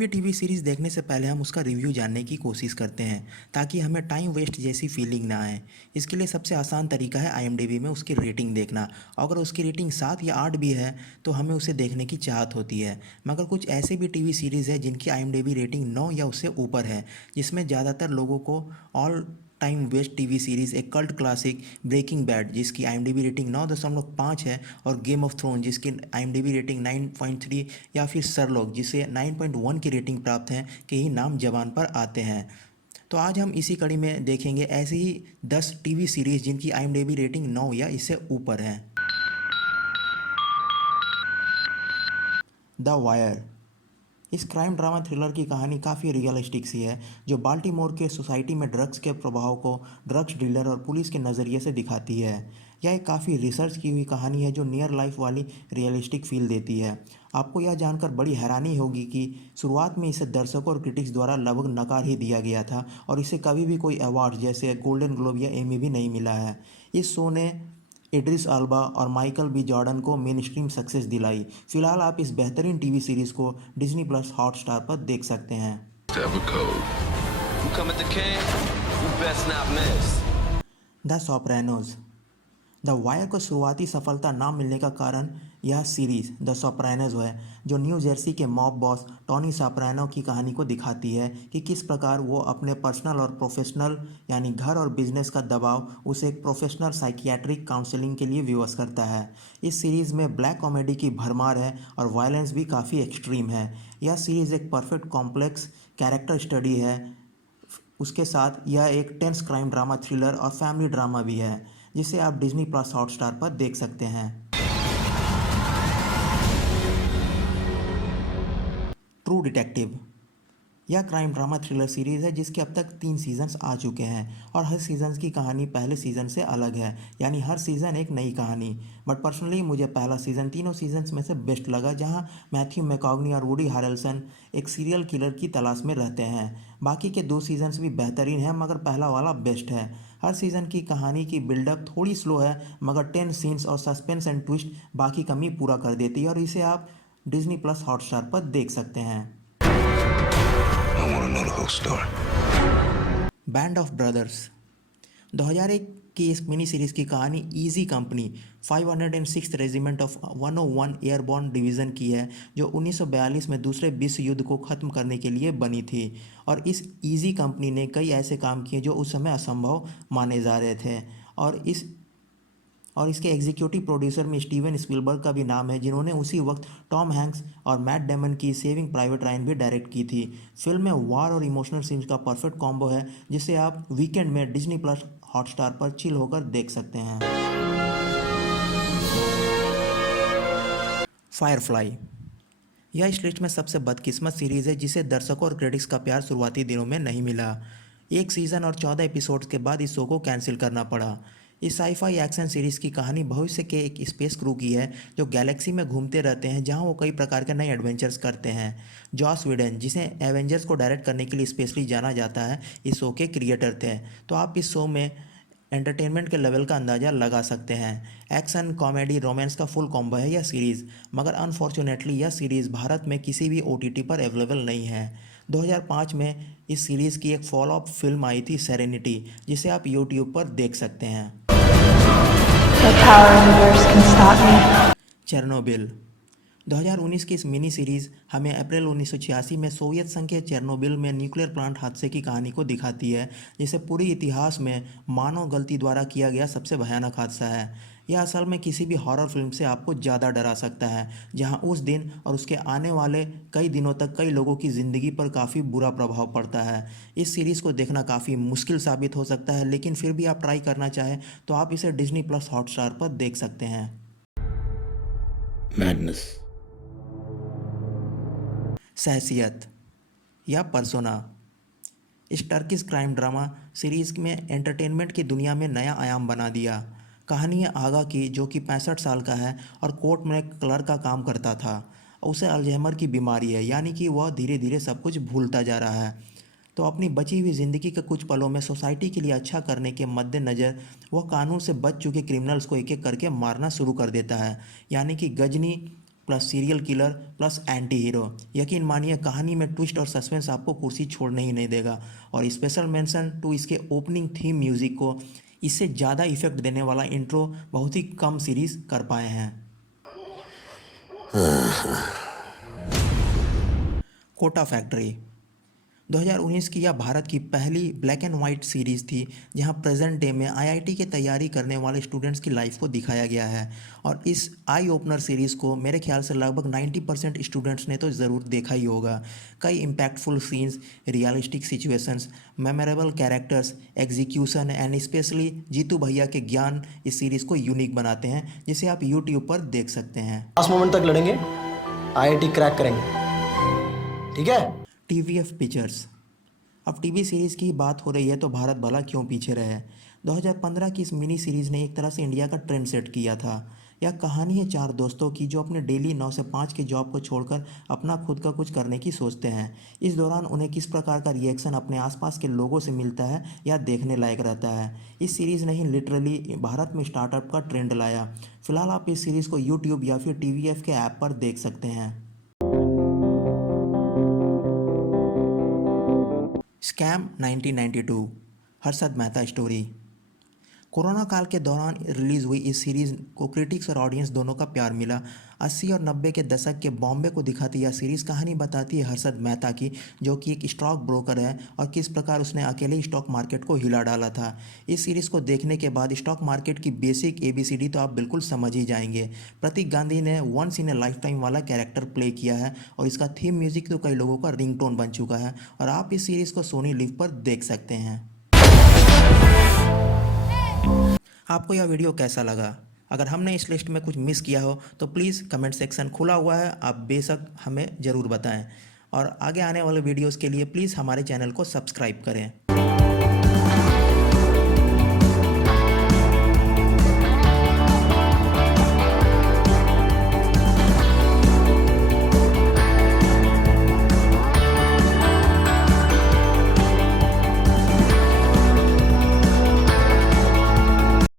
भी TV series देखने से पहले हम उसका रिव्यू जानने की कोशिश करते हैं ताकि हमें टाइम वेस्ट जैसी फीलिंग ना आए। इसके लिए सबसे आसान तरीका है आईएमडीबी में उसकी रेटिंग देखना। अगर उसकी रेटिंग 7 या 8 भी है तो हमें उसे देखने की चाहत होती है। मगर कुछ ऐसे भी टीवी सीरीज़ है जिनकी आईएमडीबी रेटिंग 9 या उससे ऊपर है, जिसमें ज़्यादातर लोगों को all time best TV series एक कल्ट क्लासिक ब्रेकिंग बैड जिसकी आईएमडीबी रेटिंग 9.5 है, और गेम ऑफ थ्रोन जिसकी आईएमडीबी रेटिंग 9.3, या फिर सरलॉक जिसे 9.1 की रेटिंग प्राप्त है के ही नाम जबान पर आते हैं। तो आज हम इसी कड़ी में देखेंगे ऐसे ही 10 टीवी सीरीज़ जिनकी आईएमडीबी रेटिंग 9 या इससे ऊपर है। The wire. इस क्राइम ड्रामा थ्रिलर की कहानी काफ़ी रियलिस्टिक सी है, जो बाल्टीमोर के सोसाइटी में ड्रग्स के प्रभाव को ड्रग्स डीलर और पुलिस के नज़रिए से दिखाती है। यह एक काफ़ी रिसर्च की हुई कहानी है जो नियर लाइफ वाली रियलिस्टिक फील देती है। आपको यह जानकर बड़ी हैरानी होगी कि शुरुआत में इसे दर्शकों और क्रिटिक्स द्वारा लगभग नकार ही दिया गया था और इसे कभी भी कोई अवार्ड जैसे गोल्डन ग्लोब या एमी भी नहीं मिला है। इस शो ने इड्रिस अल्बा और माइकल बी जॉर्डन को मेन स्ट्रीम सक्सेस दिलाई। फिलहाल आप इस बेहतरीन टीवी सीरीज़ को डिज्नी प्लस हॉटस्टार पर देख सकते हैं। The Sopranos. द वायर को शुरुआती सफलता ना मिलने का कारण यह सीरीज़ द सोप्रानोज है, जो न्यू जर्सी के मॉब बॉस टोनी सोप्रानो की कहानी को दिखाती है कि किस प्रकार वो अपने पर्सनल और प्रोफेशनल यानी घर और बिजनेस का दबाव उसे एक प्रोफेशनल साइकियाट्रिक काउंसलिंग के लिए विवश करता है। इस सीरीज़ में ब्लैक कॉमेडी की भरमार है और वायलेंस भी काफ़ी एक्सट्रीम है। यह सीरीज़ एक परफेक्ट कॉम्प्लेक्स कैरेक्टर स्टडी है। उसके साथ यह एक टेंस क्राइम ड्रामा थ्रिलर और फैमिली ड्रामा भी है, जिसे आप डिज्नी प्लस हॉटस्टार पर देख सकते हैं। True detective. यह क्राइम ड्रामा थ्रिलर सीरीज़ है जिसके अब तक 3 सीजन्स आ चुके हैं और हर सीजन की कहानी पहले सीज़न से अलग है, यानी हर सीज़न एक नई कहानी। बट पर्सनली मुझे पहला सीज़न तीनों सीजन्स में से बेस्ट लगा, जहां मैथ्यू मैकॉग्नी और वुडी हारेल्सन एक सीरियल किलर की तलाश में रहते हैं। बाकी के 2 सीजन्स भी बेहतरीन हैं, मगर पहला वाला बेस्ट है। हर सीज़न की कहानी की बिल्डअप थोड़ी स्लो है, मगर 10 सीन्स और सस्पेंस एंड ट्विस्ट बाकी कमी पूरा कर देती है, और इसे आप डिज्नी प्लस हॉटस्टार पर देख सकते हैं। Band of brothers. 2001 की इस मिनी सीरीज़ की कहानी easy company 506 regiment of 101 airborne division की है, जो 1942 में दूसरे विश्व युद्ध को ख़त्म करने के लिए बनी थी। और इस इजी कंपनी ने कई ऐसे काम किए जो उस समय असंभव माने जा रहे थे, और इसके एग्जीक्यूटिव प्रोड्यूसर में स्टीवन स्पीलबर्ग का भी नाम है, जिन्होंने उसी वक्त टॉम हैंक्स और मैट डेमन की सेविंग प्राइवेट रायन भी डायरेक्ट की थी। फिल्म में वार और इमोशनल सीन्स का परफेक्ट कॉम्बो है, जिसे आप वीकेंड में डिज्नी प्लस हॉटस्टार पर चिल होकर देख सकते हैं। फायरफ्लाई। यह इस लिस्ट में सबसे बदकिस्मत सीरीज़ है जिसे दर्शकों और क्रिटिक्स का प्यार शुरुआती दिनों में नहीं मिला। एक सीज़न और 14 एपिसोड्स के बाद इस शो को कैंसिल करना पड़ा। इस साईफाई एक्शन सीरीज़ की कहानी भविष्य के एक स्पेस क्रू की है जो गैलेक्सी में घूमते रहते हैं, जहां वो कई प्रकार के नए एडवेंचर्स करते हैं। जॉस व्हीडन, जिसे एवेंजर्स को डायरेक्ट करने के लिए स्पेशली जाना जाता है, इस शो के क्रिएटर थे। तो आप इस शो में एंटरटेनमेंट के लेवल का अंदाज़ा लगा सकते हैं। एक्शन कॉमेडी रोमांस का फुल कॉम्बो है यह सीरीज़, मगर अनफॉर्चुनेटली यह सीरीज़ भारत में किसी भी ओटीटी पर अवेलेबल नहीं है। 2005 में इस सीरीज़ की एक फॉलोअप फिल्म आई थी सेरेनिटी, जिसे आप यूट्यूब पर देख सकते हैं। चेरनोबिल। 2019 की इस मिनी सीरीज़ हमें अप्रैल 1986 में सोवियत संघ के चेरनोबिल में न्यूक्लियर प्लांट हादसे की कहानी को दिखाती है, जिसे पूरे इतिहास में मानव गलती द्वारा किया गया सबसे भयानक हादसा है। यह असल में किसी भी हॉरर फिल्म से आपको ज़्यादा डरा सकता है, जहां उस दिन और उसके आने वाले कई दिनों तक कई लोगों की ज़िंदगी पर काफ़ी बुरा प्रभाव पड़ता है। इस सीरीज़ को देखना काफ़ी मुश्किल साबित हो सकता है, लेकिन फिर भी आप ट्राई करना चाहें तो आप इसे डिज्नी प्लस हॉटस्टार पर देख सकते हैं। मैडनेस। शहसियत या पर्सोना। इस टर्किश क्राइम ड्रामा सीरीज़ में एंटरटेनमेंट की दुनिया में नया आयाम बना दिया। कहानी है आगा की, जो कि 65 साल का है और कोर्ट में क्लर्क का काम करता था। उसे अल्जाइमर की बीमारी है, यानी कि वह धीरे धीरे सब कुछ भूलता जा रहा है। तो अपनी बची हुई ज़िंदगी के कुछ पलों में सोसाइटी के लिए अच्छा करने के मद्देनज़र वह कानून से बच चुके क्रिमिनल्स को एक एक करके मारना शुरू कर देता है, यानी कि Ghajini plus serial killer plus anti hero. यकीन मानिए कहानी में ट्विस्ट और सस्पेंस आपको कुर्सी छोड़ने ही नहीं देगा। और स्पेशल मेंशन टू इसके ओपनिंग थीम म्यूजिक को। इससे ज़्यादा इफेक्ट देने वाला इंट्रो बहुत ही कम सीरीज कर पाए हैं। कोटा फैक्ट्री 2019 की यह भारत की पहली ब्लैक एंड वाइट सीरीज़ थी जहां प्रेजेंट डे में आईआईटी की तैयारी करने वाले स्टूडेंट्स की लाइफ को दिखाया गया है। और इस आई ओपनर सीरीज़ को मेरे ख्याल से लगभग 90% स्टूडेंट्स ने तो ज़रूर देखा ही होगा। कई impactful scenes, realistic situations, memorable characters, execution and specially Jeetu भैया के ज्ञान इस सीरीज़ को यूनिक बनाते हैं, जिसे आप यूट्यूब पर देख सकते हैं। लास्ट मोमेंट तक लड़ेंगे, आईआईटी क्रैक करेंगे, ठीक है। TVF pictures. अब टीवी सीरीज़ की बात हो रही है तो भारत भला क्यों पीछे रहे। 2015 की इस मिनी सीरीज़ ने एक तरह से इंडिया का ट्रेंड सेट किया था। यह कहानी है चार दोस्तों की जो अपने डेली 9 से 5 की जॉब को छोड़कर अपना खुद का कुछ करने की सोचते हैं। इस दौरान उन्हें किस प्रकार का रिएक्शन अपने आसपास के लोगों से मिलता है यह देखने लायक रहता है। इस सीरीज़ ने ही लिटरली भारत में स्टार्टअप का ट्रेंड लाया। फिलहाल आप इस सीरीज़ को यूट्यूब या फिर टीवीएफ के ऐप पर देख सकते हैं। Scam 1992 Harshad Mehta story. Corona काल के दौरान रिलीज़ हुई इस सीरीज़ को क्रिटिक्स और ऑडियंस दोनों का प्यार मिला। 80 और 90 के दशक के बॉम्बे को दिखाती यह सीरीज़ कहानी बताती है हर्षद मेहता की, जो कि एक स्टॉक ब्रोकर है और किस प्रकार उसने अकेले ही स्टॉक मार्केट को हिला डाला था। इस सीरीज़ को देखने के बाद स्टॉक मार्केट की बेसिक ABCD तो आप बिल्कुल समझ ही जाएंगे। प्रतीक गांधी ने once in a life time वाला कैरेक्टर प्ले किया है और इसका थीम म्यूजिक तो कई लोगों का रिंगटोन बन चुका है। और आप इस सीरीज़ को सोनी लिव पर देख सकते हैं। आपको यह वीडियो कैसा लगा? अगर हमने इस लिस्ट में कुछ मिस किया हो तो प्लीज़ कमेंट सेक्शन खुला हुआ है, आप बेशक हमें ज़रूर बताएं। और आगे आने वाले वीडियोस के लिए प्लीज़ हमारे चैनल को सब्सक्राइब करें।